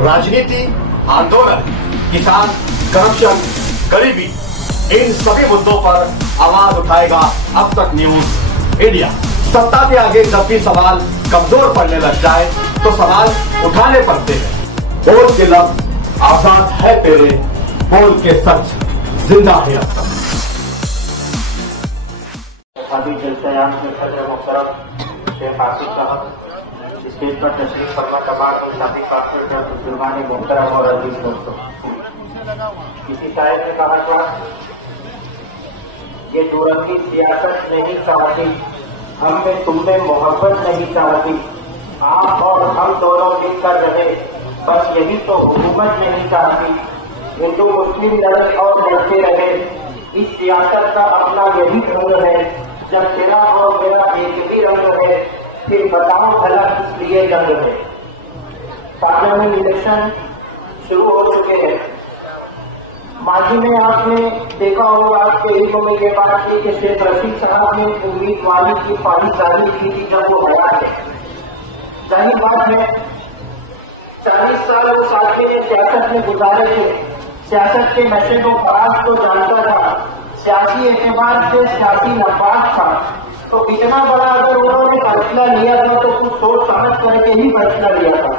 राजनीति, आंदोलन, किसान, करप्शन, गरीबी, इन सभी मुद्दों पर आवाज उठाएगा अब तक न्यूज इंडिया। सत्ता के आगे जब भी सवाल कमजोर पड़ने लग जाए तो सवाल उठाने पड़ते हैं। बोल के लफ्ज आजाद है तेरे, बोल के सच जिंदा है अब तक। अभी जलसयान के सदर मोहतरम शेख आसिफ साहब स्टेज पर तशरीफ फरमा तमाम इस्लामी पार्टियों के बुजुर्गान मोहतरम और अजीज दोस्तों, किसी शायर ने कहा था ये दुरंगी सियासत नहीं चाहती, हम में तुम में मोहब्बत नहीं चाहती, आप और हम दोनों मिलकर रहे, बस यही तो हुकूमत नहीं चाहती। हिंदू मुस्लिम लड़े और लड़ते रहे, इस सियासत का अपना यही रंग है, जब तेरा और मेरा एक ही रंग है, फिर बताओ भला किस लिए जंग है। पार्लियामेंट इलेक्शन शुरू हो चुके हैं। माजी में आपने देखा होगा, आपके इल्म में ये बात की कि शेख रशीद साहब ने उम्मीदवारी की पारिशानी की थी जब वो हया है। जाहिर बात है 40 साल उस आदमी ने सियासत में गुजारे थे, सियासत के नशे को फराज को जानता था, सियासी एतबार से सियासी नफाज था, तो इतना बड़ा अगर उन्होंने फैसला लिया था तो कुछ सोच समझ करके ही फैसला लिया था।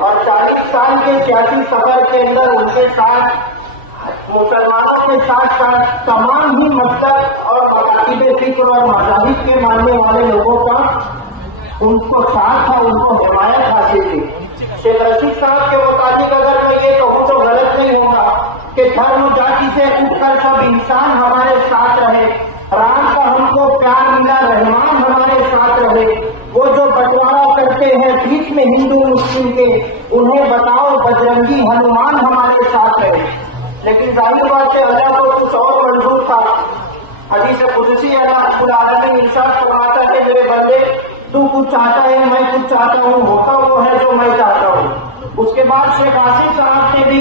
और 40 साल के सियासी सफर के अंदर उनके साथ मुसलमानों के साथ साथ तमाम ही मजहब और मकातिब फिक्र और मजाहिब के मानने वाले लोगों का उनको साथ था, उनको हिमायत हासिल थी। शेख रशीद साहब के मुताबिक अगर मैं ये कहूँ तो गलत नहीं होगा कि धर्म जाति से उठकर सब इंसान हमारे साथ रहे, राम का हमको प्यार मिला, रहमान हमारे साथ रहे। वो जो बंटवारा करते हैं बीच में हिंदू मुस्लिम के, उन्हें बताओ बजरंगी हनुमान हमारे साथ रहे। लेकिन जाहिर बात है अल्लाह को कुछ और मंजूर था। हदीस कुदसी अल्लाह रब्बुल आलमीन इरशाद फरमाता है, मेरे बंदे तू कुछ चाहता है, मैं कुछ चाहता हूँ, होता वो है जो मैं चाहता हूँ। उसके बाद शेख आसिफ साहब ने भी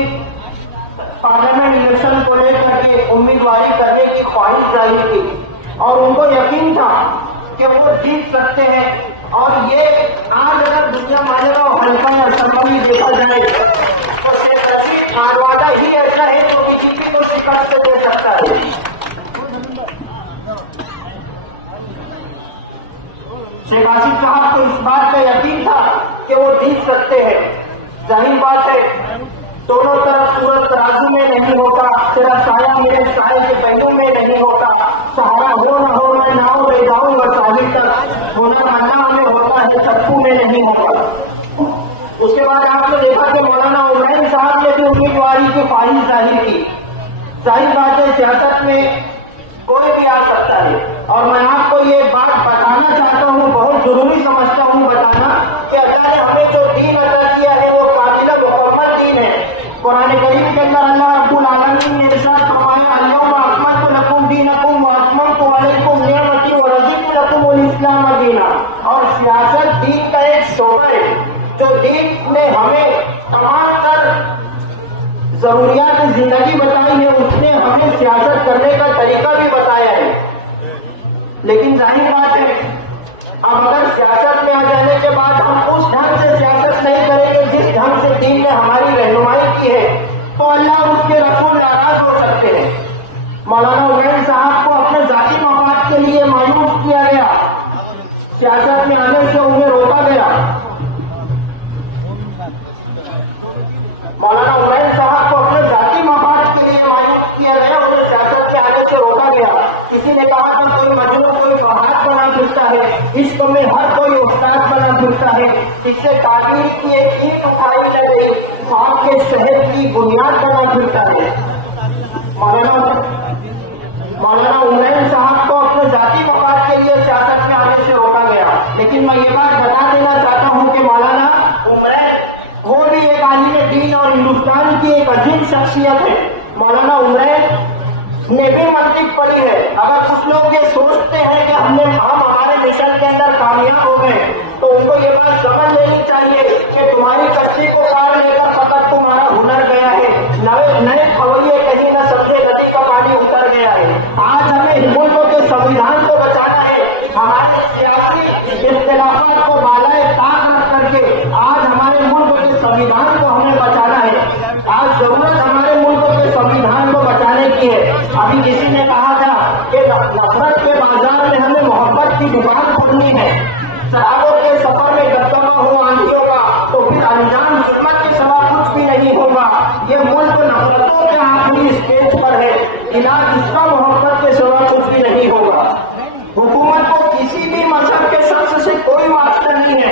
पार्लियामेंट इलेक्शन को लेकर के उम्मीदवारी करने की ख्वाहिश जाहिर की और उनको यकीन था कि वो जीत सकते हैं। और ये आज अगर दुनिया मानेगा हल्का या संभवी देखा जाए तो शेख रशीद खानवादा ही ऐसा है जो बीजेपी को शिकस्त दे सकता है। शेख आसिफ साहब को इस बात का यकीन था कि वो जीत सकते हैं। जाहिर बात है दोनों तरफ सूरज तराजू में नहीं होता, तेरा साया मेरे साये के पहलू में नहीं होता, सहारा हो न हो मैं नाव ले जाऊंगा साहिल तक, होना मन्ना में होता है चप्पू में नहीं होता। उसके बाद आपने देखा कि मौलाना उमैन साहब ने भी उम्मीदवारी की ख्वाहिश जाहिर की। जाहिर बात है सियासत में कोई भी आ सकता है और मैं आपको ये बात बताना चाहता हूँ, बहुत जरूरी समझता हूँ बताना कि अल्लाह ने हमें जो दीन अता किया है वो कामिल मुकम्मल दीन है। कुरान करीम के अंदर अल्लाह रब्बुल आलमीन ने इरशाद फरमाया, अल-यौमा अकमलतु लकुम दीनकुम व अतममतु अलैकुम निअमती व रज़ीतु लकुमुल इस्लाम दीना। और सियासत दीन का एक शोबा है जो दीन ने हमें तमाम तर जरूरियात जिंदगी बताई है, उसने हमें सियासत करने का तरीका भी बताया है। लेकिन जाहिर बात है अब अगर सियासत में आ जाने के बाद हम उस ढंग से सियासत नहीं करेंगे जिस ढंग से दीन ने हमारी रहनुमाई की है तो अल्लाह उसके रसूल नाराज हो सकते हैं। मौलाना उमैन साहब को अपने जाती मफाद के लिए मायूस किया गया, सियासत में आने से उन्हें रोका गया। मौलाना उमैन साहब को अपने जाती मफाद के लिए मायूस किया गया, उन्हें सियासत में आने से रोका गया। किसी ने कहा था कोई मजनू कोई बहार बना फिरता है, इश्क में हर कोई उस्ताद बना फिरता है, इससे ताबीर की एक ईंट उठाई न गई, आपके शहर की बुनियाद बना फिरता है। मौलाना उमैन साहब को अपने जाती मफाद के लिए सियासत में आने से रोका गया। लेकिन मैं ये बात बता देना चाहता हूँ कि मौलाना उमैन वो भी एक आलिम दीन और हिंदुस्तान की एक अजीम शख्सियत है। मौलाना उमैन ने भी मंतिक पढ़ी है। अगर कुछ लोग ये सोचते हैं कि हम हमारे मिशन के अंदर कामयाब हो गए तो उनको ये बात समझ लेनी चाहिए कि तुम्हारी कश्ती को पार लेकर फकत तुम्हारा हुनर गया है, नए खवैये कहीं न समझे नदी का पानी उतर गया है। आज हमें मुल्क के संविधान को बचाना है, हमारे सियासी इख्तिलाफात को बालाए ताक रख करके आज हमारे मुल्क के संविधान को हमें बचाना की दुकान खोलनी है। शराबों के सफर में गर्दमा हो आंधियों का, तो फिर अनजान दुश्मन के सिवा कुछ भी नहीं होगा। ये मुल्क नफरतों के आखिरी स्टेज पर है, इलाज इसका मोहब्बत के सिवा कुछ भी नहीं होगा। हुकूमत को किसी भी मजहब के शख्स से कोई वास्ता नहीं है।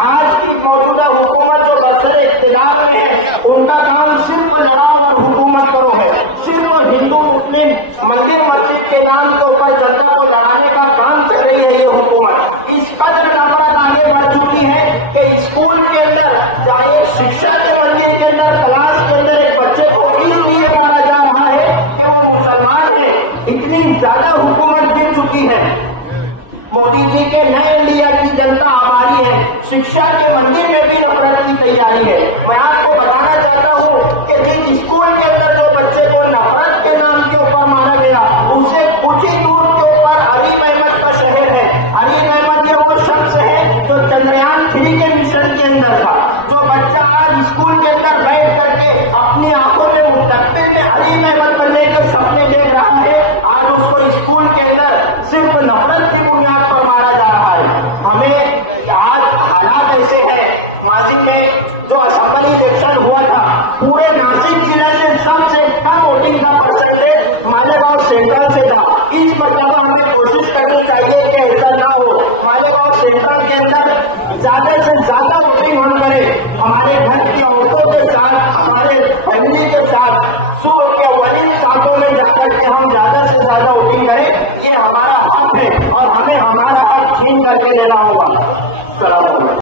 आज की मौजूदा हुकूमत जो बरसर इख्तिलाफ में है, उनका काम सिर्फ लड़ाओ और हुकूमत करो है। सिर्फ हिंदू मुस्लिम मंदिर मस्जिद के नाम के ऊपर जनता को लड़ाने का काम कर रही है ये हुकूमत। इस कदर नफरत आगे बढ़ चुकी है कि स्कूल के अंदर, चाहे शिक्षा के मंदिर के अंदर, क्लास के अंदर एक बच्चे को इसलिए मारा जा रहा है कि वो मुसलमान है। इतनी ज्यादा हुकूमत गिर चुकी है। मोदी जी के नए इंडिया की जनता आभारी है। शिक्षा के मंदिर में भी नफरत की तैयारी है। मैं आपको बताना चाहता हूँ कि जिस स्कूल के अंदर जो बच्चे को नफरत के नाम के ऊपर मारा गया, उससे कुछ ही दूर के ऊपर अरीफ अहमद का शहर है। अरीफ अहमद ये वो शख्स है जो चंद्रयान 3 के मिशन के अंदर था। जो बच्चा आज स्कूल के अंदर बैठ करके अपनी आंखों में मुस्तकबिल में अरीफ अहमद बनने के सपने देख रहा है, आज उसको स्कूल के अंदर सिर्फ नफरत की बुनियाद पर मारा जा रहा है। हमें आज हालात ऐसे हैं, माजी में जो असेंबली इलेक्शन हुआ था, पूरे नासिक जिले से सबसे कम वोटिंग का परसेंटेज मालेगांव सेंट्रल से था। इस मरतबा हमें कोशिश करनी चाहिए कि ऐसा ना हो। मालेगांव सेंट्रल के अंदर ज्यादा से ज्यादा वोटिंग हम करें, हमारे घर की औरतों के साथ, हमारे फैमिली के साथ, सुबह के वलीद साथों में जाकर के हम ज्यादा से ज्यादा वोटिंग करें। ये हमारा हक है और हमें हमारा हक छीन करके लेना होगा। सलाम।